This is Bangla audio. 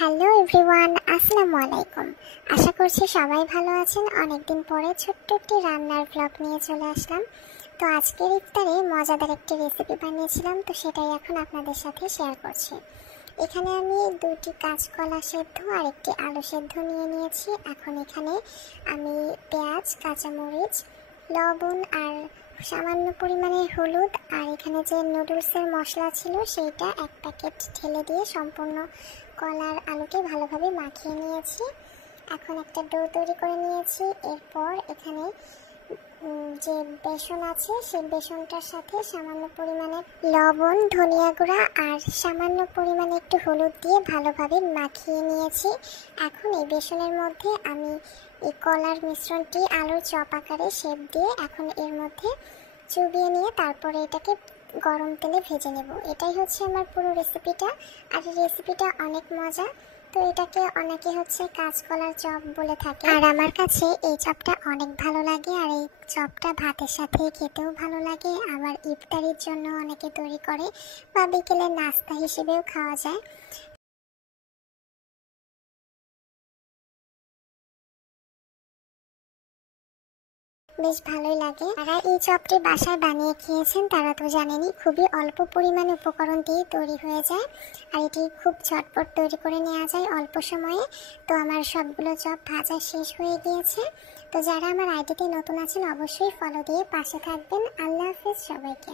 হ্যালো এভরিওয়ান, আসসালামু আলাইকুম। আশা করছি সবাই ভালো আছেন। অনেকদিন পরে ছোট্ট একটি রান্নার ব্লগ নিয়ে চলে আসলাম। তো আজকের ইফতারে মজাদার একটি রেসিপি বানিয়েছিলাম, তো সেটাই এখন আপনাদের সাথে শেয়ার করছি। এখানে আমি 2টি কাঁচকলা সেদ্ধ আর একটি আলু সেদ্ধ নিয়ে নিয়েছি। এখন এখানে আমি পেঁয়াজ, কাঁচামরিচ, লবণ আর সামান্য পরিমাণে হলুদ আর এখানে যে নুডলসের মশলা ছিল সেইটা 1 প্যাকেট ঢেলে দিয়ে সম্পূর্ণ কলার আলুকে ভালোভাবে মাখিয়ে নিয়েছি। এখন একটা ডো তৈরি করে নিয়েছি। এরপর এখানে যে বেসন আছে সেই বেসনটার সাথে সামান্য পরিমাণে লবণ, ধনিয়া গুঁড়া আর সামান্য পরিমাণে একটু হলুদ দিয়ে ভালোভাবে মাখিয়ে নিয়েছি। এখন এই বেসনের মধ্যে আমি এই কলার মিশ্রণটি আলুর চপ আকারে শেপ দিয়ে এখন এর মধ্যে চুবিয়ে নিয়ে তারপরে এটাকে গরম তেলে ভেজে নেব। এটাই হচ্ছে আমার পুরো রেসিপিটা। আর এই রেসিপিটা অনেক মজা। তো এটাকে অনেকে হচ্ছে কাঁচকলার চপ বলে থাকে, আর আমার কাছে এই চপটা অনেক ভালো লাগে। আর এই চপটা ভাতের সাথে খেতেও ভালো লাগে, আবার ইফতারির জন্য অনেকে তৈরি করে বা বিকেলে নাস্তা হিসেবেও খাওয়া যায়। বেশ ভালোই লাগে। যারা এই চপটি বাসায় বানিয়ে খেয়েছেন তারা তো জানেনই, খুবই অল্প পরিমাণে উপকরণ দিয়ে তৈরি হয়ে যায়। আর এটি খুব ঝটপট তৈরি করে নেওয়া যায় অল্প সময়ে। তো আমার সবগুলো চপ ভাজা শেষ হয়ে গিয়েছে। তো যারা আমার আইডিতে নতুন আছেন অবশ্যই ফলো দিয়ে পাশে থাকবেন। আল্লাহ হাফেজ সবাইকে।